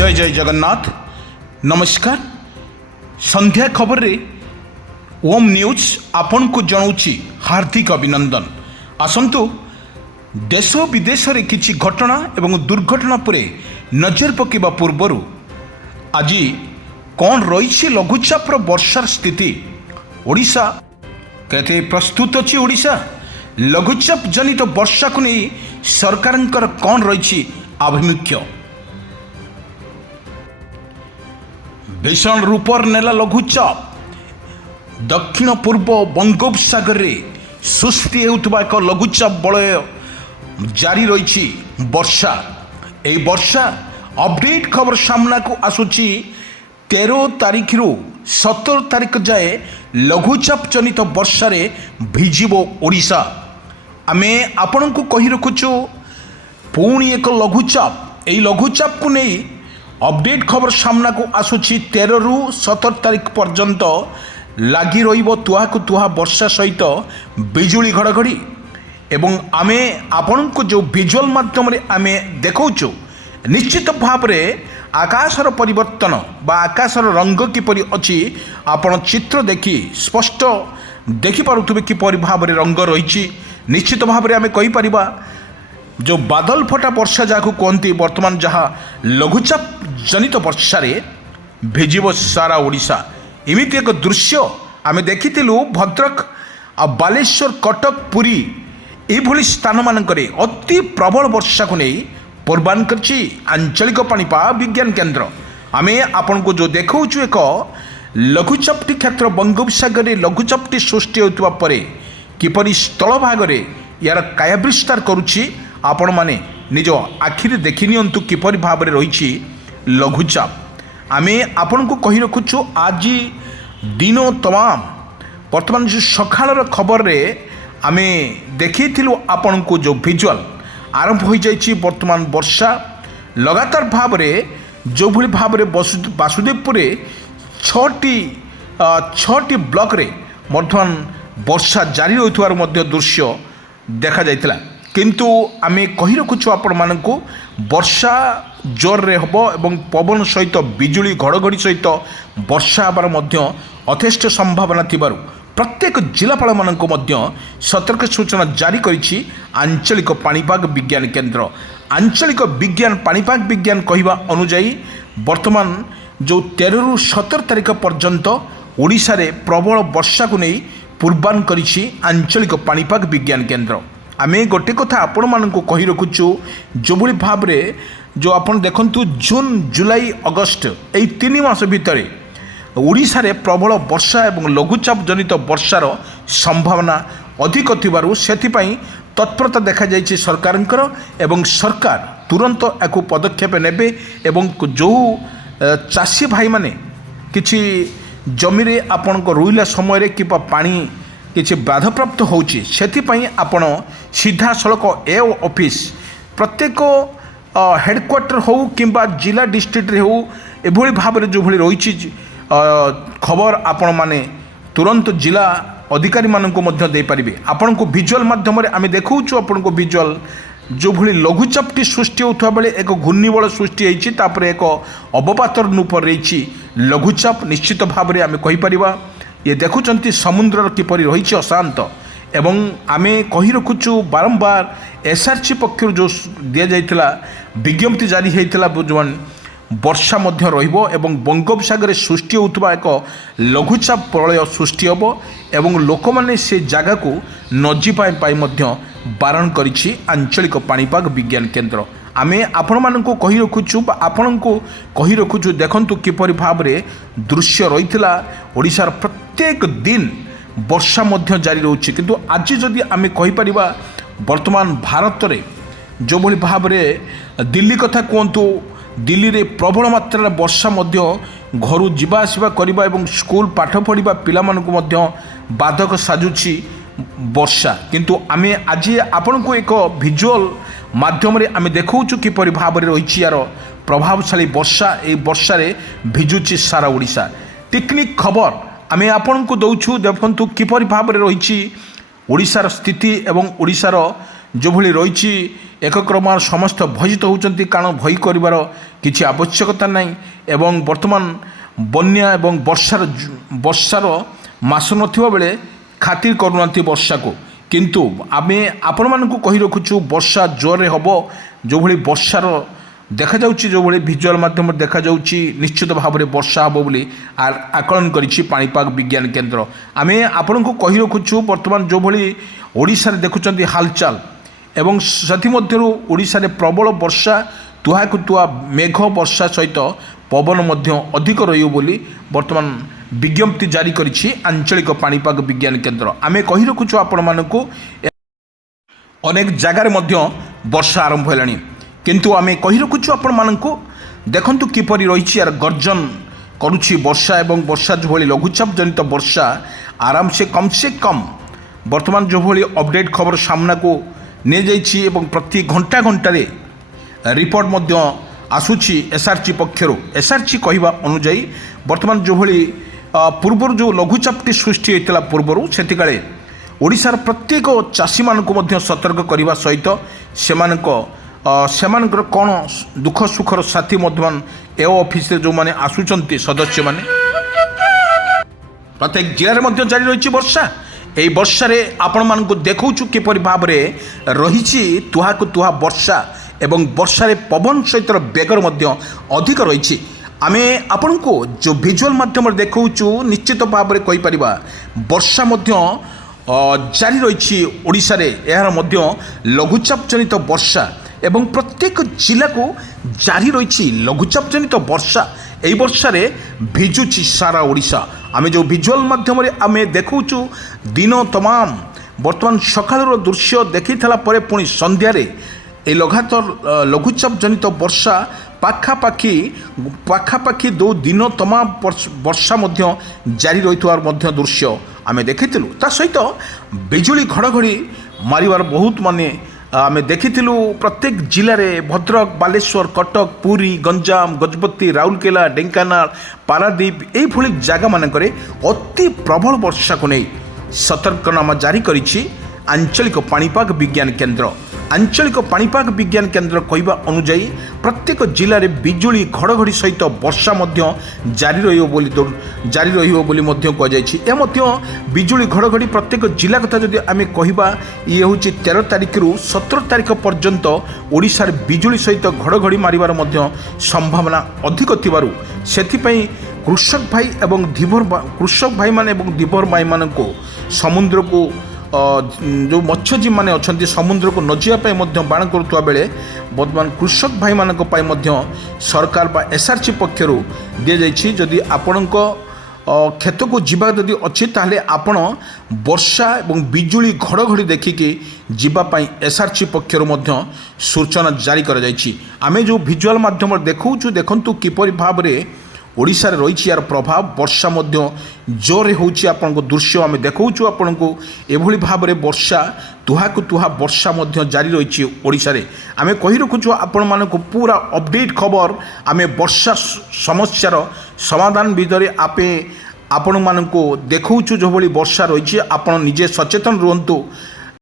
जय जय जगन्नाथ नमस्कार संध्या खबर रे ओम न्यूज आपन को जनाऊँगी हार्दिक अभिनंदन। आसतु देश विदेश रे किछि घटना एवं दुर्घटना परे नजर पकेबा पूर्वर आज कौन रही लघुचापर वर्षार स्थिति ओडिशा केते प्रस्तुत अच्छी ओडिशा लघुचाप जनित वर्षा को नहीं सरकार कौन रही आभिमुख्य भीषण रूपर नेला लघुचाप दक्षिण पूर्व बंगोपसागर रे सृष्टि होउतबा एक लघुचाप बलय जारी रही वर्षा। यह वर्षा अपडेट खबर सामना को आसुची 13 तारिख रु 17 तारिख जाए लघुचाप जनित वर्षा रे भिजिबो ओडिशा। आमे आपण को कहि रखुछु पुणी एक लघुचाप यही लघुचाप को नहीं अपडेट खबर सामना को आसुची 13 रु 17 तारिख पर्यंत लगी रहिबो तुहा को तुहा वर्षा सहित बिजुली घड़घड़ी एवं आमे आपण को जो विजुअल माध्यम रे आमे देखौछु निश्चित भाव में आकाशर परिवर्तन बा आकाशर रंग किपरि अछि आपण चित्र देखि स्पष्ट देखि पारुथबे किपरि भाव में रंग रही। निश्चित भाव में आमे कहि परिबा जो बादल फटा वर्षा जाकू कहती वर्तमान जहाँ लघुचाप जनित वर्षा रे भिजिब सारा ओडिशा। एमिति एक दृश्य आमे देखिथिलु भद्रक आ बालेश्वर कटक पुरी एभली स्थान मानकरे अति प्रबल वर्षा को नहीं पूर्वानुमान करछि आंचलिक पाणीपाग विज्ञान केन्द्र। आमे आपन को जो देखौछु एक लघुचापटी क्षेत्र बंगोपसागर रे लघुचापटी सृष्टि होतबा परे किपरि स्थल भाग रे यार कायाविष्कार करुछि आपण माने निज आखिरे देखि नियंतु किपरि भाव में रही लघुचाप। आमे आपण को कहि रखुछु आज दिन तमाम वर्तमान जो सकाळर खबर रे आमे देखिथिलु आपण को जो विजुअल आरंभ हो जाइछि वर्तमान वर्षा लगातार भाव में जो भली भाव में वासुदेवपुर छटी ब्लॉक रे वर्तमान वर्षा जारी रहिथवार मध्य दृश्य देखा जाइतिला। किंतु आमे कहि रखुछु आपण मानकु वर्षा जोर रे हबो एवं पवन सहित बिजुली घड़घड़ी सहित वर्षा हबार मध्य यथेष्ट संभावना थिबारु प्रत्येक जिलापाल मानकु मध्य सतर्क सूचना जारी करिछि आंचलिक पाणीपाग विज्ञान केन्द्र। आंचलिक विज्ञान पाणीपाग विज्ञान कहिबा अनुसार वर्तमान जो 13 रु 17 तारिख पर्यंत ओडिशा रे प्रबल वर्षा को नहीं पूर्वानुमान करिछि आंचलिक पाणीपाग विज्ञान केन्द्र। आमे गोटे कथा आपण मानकु कहि रखुछु जो भली भाव रे जो आपण देखंतु जून जुलाई अगस्त एई 3 मास भितरे ओडिशा रे प्रबल वर्षा एवं लघुचाप जनित वर्षार संभावना अधिक थिबारु सेथिपई तत्परता देखा जाइछि सरकारंकर एवं सरकार तुरंत एको पदक्षेप नेबे एवं जो चाषी भाई माने किछि जमी रे आपण को रुइला समय रे कि पानी किछि बाधाप्राप्त होउछि सेथिपई आपण सीधा सड़क ए ऑफिस प्रत्येक हेडक्वार्टर हो किंबा जिला डिस्ट्रिक्ट रे हो एभली भाव में जो भली रही खबर आपण माने तुरंत जिला अधिकारी माननको मध्य दे पारिबे। आपण को विजुअल माध्यम रे आमे देखौछु आपण को विजुअल जो भली लघुचापटी सृष्टि होता बेले एक घूर्णिबल सृष्टि होइछि तापर एक अवपातर नूपर रही लघुचाप। निश्चित भाव में आमे कहि परिबा ये देखुचंती समुद्र किपरि रही अशांत एवं आमे कहि रखुछु बारंबार एसआरसी पक्षर जो दिया जाइतिला विज्ञप्ति जारी होइतिला बुझवन वर्षा मध्य रहिबो एवं बंगोपसागर सृष्टि होउतबा एक लघुचाप प्रलय सृष्टि होबो एवं लोक माने से जगह को नजी पाई मध्य बारण करिछि आंचलिक पाणीपाग विज्ञान केन्द्र। आमे आपण माननको कहि रखुछु आपण को कहि रखुछु देखंतु किपरि भाव रे दृश्य रहितिला ओडिशार प्रत्येक दिन वर्षा मध्य जारी रहउछि। किंतु आज जदि आमे कहि परिबा वर्तमान भारत रे जो भली भाव रे दिल्ली कथा कहतु दिल्ली रे प्रबल मात्रा वर्षा मध्य घर जीवा आसवा करबा एवं स्कूल पाठ पढ़िबा पिला मानकु मध्य बाधक साजुछि वर्षा। किंतु आमे आज आपण को एक विजुअल माध्यम रे आमे देखौछु किपरि भाव रे रहिछि यार प्रभावशाली वर्षा ए वर्षा रे भिजुछि सारा ओडिशा। टेक्निक खबर आमे आपण को दउछु देखंतु किपरि भाव रे रहिछि ओडिशार स्थिति एवं ओडिशार যেভাবে রয়েছে একক্রমার সমস্ত ভয়িত হচ্ছেন, কারণ ভয় করবার কিছু আবশ্যকতা নাই এবং বর্তমান বন্যা এবং বর্ষার মাস নথিবা বেলে খাতির করুনাহান্তি বর্ষাকে। কিন্তু আমি আপনার কহি রাখুছু বর্ষা জোরে হব, যেভাবে বর্ষার দেখা যাচ্ছে, যেভাবে ভিজুয়াল মাধ্যমে দেখা যাচ্ছে নিশ্চিত ভাবে বর্ষা হব বলে আর আকলন করেছি পাণিপাগ বিজ্ঞান কেন্দ্র। আমি আপনার কহি রাখুছু বর্তমান যেভাবে ওড়িশার দেখুছেন হালচাল এবং ସେଥିମଧ୍ୟରୁ ଓଡ଼ିଶାରେ ପ୍ରବଳ ବର୍ଷା ତୁହାକୁ ତୁହା ମେଘ ବର୍ଷା ସହିତ ପବନ ମଧ୍ୟ ଅଧିକ ରହିବ ବୋଲି ବର୍ତ୍ତମାନ ବିଜ୍ଞପ୍ତି ଜାରି କରିଛି ଆଞ୍ଚଳିକ ପାଣିପାଗ ବିଜ୍ଞାନ କେନ୍ଦ୍ର। ଆମେ କହି ରଖୁଛୁ ଆପଣମାନଙ୍କୁ ଅନେକ ଜାଗାରେ ମଧ୍ୟ ବର୍ଷା ଆରମ୍ଭ ହେଲାଣି, କିନ୍ତୁ ଆମେ କହି ରଖୁଛୁ ଆପଣମାନଙ୍କୁ ଦେଖନ୍ତୁ କିପରି ରହିଛି ଆର ଗର୍ଜନ କରୁଛି ବର୍ଷା ଏବଂ ବର୍ଷା ଯେଭଳି ଲଘୁଚାପ ଜନିତ ବର୍ଷା ଆରାମସେ କମ୍ ବର୍ତ୍ତମାନ ଯେଭଳି ଅପଡେଟ୍ ଖବର ସାମ୍ନାକୁ ନିଆଯାଇଛି ଏବଂ ପ୍ରତି ଘଣ୍ଟା ଘଣ୍ଟାରେ ରିପୋର୍ଟ ମଧ୍ୟ ଆସୁଛି ଏସ୍ଆର୍ଜି ପକ୍ଷରୁ। ଏସ୍ଆର୍ଜି କହିବା ଅନୁଯାୟୀ ବର୍ତ୍ତମାନ ଯେଭଳି ପୂର୍ବରୁ ଯେଉଁ ଲଘୁଚାପଟି ସୃଷ୍ଟି ହୋଇଥିଲା ପୂର୍ବରୁ, ସେତିକାଳେ ଓଡ଼ିଶାର ପ୍ରତ୍ୟେକ ଚାଷୀମାନଙ୍କୁ ମଧ୍ୟ ସତର୍କ କରିବା ସହିତ ସେମାନଙ୍କର କ'ଣ ଦୁଃଖ ସୁଖର ସାଥୀ ମଧ୍ୟ ଏ ଅଫିସରେ ଯେଉଁମାନେ ଆସୁଛନ୍ତି ସଦସ୍ୟମାନେ, ପ୍ରତ୍ୟେକ ଜିଲ୍ଲାରେ ମଧ୍ୟ ଜାରି ରହିଛି ବର୍ଷା। এই বর্ষারে আপনার দেখুছু কিপরি ভাবে রয়েছে তুহাকু তুহা বর্ষা এবং বর্ষার পবন সহিত বেগর মধ্যে অধিক রয়েছে। আমি আপনার যে ভিজুয়াল মাধ্যমে দেখুছু নিশ্চিত ভাবে কইপার বর্ষা মধ্যে জারি রয়েছে ওড়িশারে, এর মধ্যে লঘুচাপজনিত বর্ষা এবং প্রত্যেক জেলাকু জারি রয়েছে লঘুচাপজনিত বর্ষা। এই বর্ষারে ভিজুছি সারা ওড়িশা। আমি যে ভিজুয়াল মাধ্যমে আমি দেখুছু দিন তমাম বর্তমান সকালের দৃশ্য দেখিলা পরে পুଣି সন্ধ্যারে এই লগাতার লঘুচাপজনিত বর্ষা পাখাপাখি দু দিন তমাম বর্ষা মধ্য জারি রহিথার মধ্য দৃশ্য আমি দেখিলু। তা সহিত বিজুଳି ঘড়ঘড়ি মারিবার বহুত মানে ଆମେ ଦେଖିଥିଲୁ ପ୍ରତ୍ୟେକ ଜିଲ୍ଲାରେ ଭଦ୍ରକ, ବାଲେଶ୍ୱର, କଟକ, ପୁରୀ, ଗଞ୍ଜାମ, ଗଜପତି, ରାଉରକେଲା, ଢେଙ୍କାନାଳ, ପାରାଦୀପ ଏଇଭଳି ଜାଗାମାନଙ୍କରେ ଅତି ପ୍ରବଳ ବର୍ଷାକୁ ନେଇ ସତର୍କନାମା ଜାରି କରିଛି ଆଞ୍ଚଳିକ ପାଣିପାଗ ବିଜ୍ଞାନ କେନ୍ଦ୍ର। ଆଞ୍ଚଳିକ ପାଣିପାଗ ବିଜ୍ଞାନ କେନ୍ଦ୍ର କହିବା ଅନୁଯାୟୀ ପ୍ରତ୍ୟେକ ଜିଲ୍ଲାରେ ବିଜୁଳି ଘଡ଼ଘଡ଼ି ସହିତ ବର୍ଷା ମଧ୍ୟ ଜାରି ରହିବ ବୋଲି ମଧ୍ୟ କୁହାଯାଇଛି। ଏ ମଧ୍ୟ ବିଜୁଳି ଘଡ଼ଘଡ଼ି ପ୍ରତ୍ୟେକ ଜିଲ୍ଲା କଥା ଯଦି ଆମେ କହିବା, ଇଏ ହେଉଛି 13 ତାରିଖରୁ 17 ତାରିଖ ପର୍ଯ୍ୟନ୍ତ ଓଡ଼ିଶାରେ ବିଜୁଳି ସହିତ ଘଡ଼ଘଡ଼ି ମାରିବାର ମଧ୍ୟ ସମ୍ଭାବନା ଅଧିକ ଥିବାରୁ ସେଥିପାଇଁ କୃଷକ ଭାଇ ଏବଂ ଧୀବର ଭାଇମାନଙ୍କୁ ସମୁଦ୍ରକୁ ଯେଉଁ ମତ୍ସ୍ୟଜୀବୀମାନେ ଅଛନ୍ତି ସମୁଦ୍ରକୁ ନ ଯିବା ପାଇଁ ମଧ୍ୟ ବାରଣ କରୁଥିବା ବେଳେ ବର୍ତ୍ତମାନ କୃଷକ ଭାଇମାନଙ୍କ ପାଇଁ ମଧ୍ୟ ସରକାର ବା ଏସ୍ଆର୍ଜି ପକ୍ଷରୁ ଦିଆଯାଇଛି, ଯଦି ଆପଣଙ୍କ କ୍ଷେତକୁ ଯିବା ଯଦି ଅଛି ତାହେଲେ ଆପଣ ବର୍ଷା ଏବଂ ବିଜୁଳି ଘଡ଼ଘଡ଼ି ଦେଖିକି ଯିବା ପାଇଁ ଏସ୍ଆର୍ଜି ପକ୍ଷରୁ ମଧ୍ୟ ସୂଚନା ଜାରି କରାଯାଇଛି। ଆମେ ଯେଉଁ ଭିଜୁଆଲ ମାଧ୍ୟମରେ ଦେଖାଉଛୁ, ଦେଖନ୍ତୁ କିପରି ଭାବରେ ଓଡ଼ିଶାରେ ରହିଛି ଏହାର ପ୍ରଭାବ। ବର୍ଷା ମଧ୍ୟ ଜୋରରେ ହେଉଛି, ଆପଣଙ୍କ ଦୃଶ୍ୟ ଆମେ ଦେଖାଉଛୁ ଆପଣଙ୍କୁ। ଏଭଳି ଭାବରେ ବର୍ଷା ତୁହାକୁ ତୁହା ବର୍ଷା ମଧ୍ୟ ଜାରି ରହିଛି ଓଡ଼ିଶାରେ। ଆମେ କହି ରଖୁଛୁ ଆପଣମାନଙ୍କୁ ପୁରା ଅପଡେଟ୍ ଖବର। ଆମେ ବର୍ଷା ସମସ୍ୟାର ସମାଧାନ ଭିତରେ ଆପଣମାନଙ୍କୁ ଦେଖାଉଛୁ ଯେଭଳି ବର୍ଷା ରହିଛି। ଆପଣ ନିଜେ ସଚେତନ ରୁହନ୍ତୁ।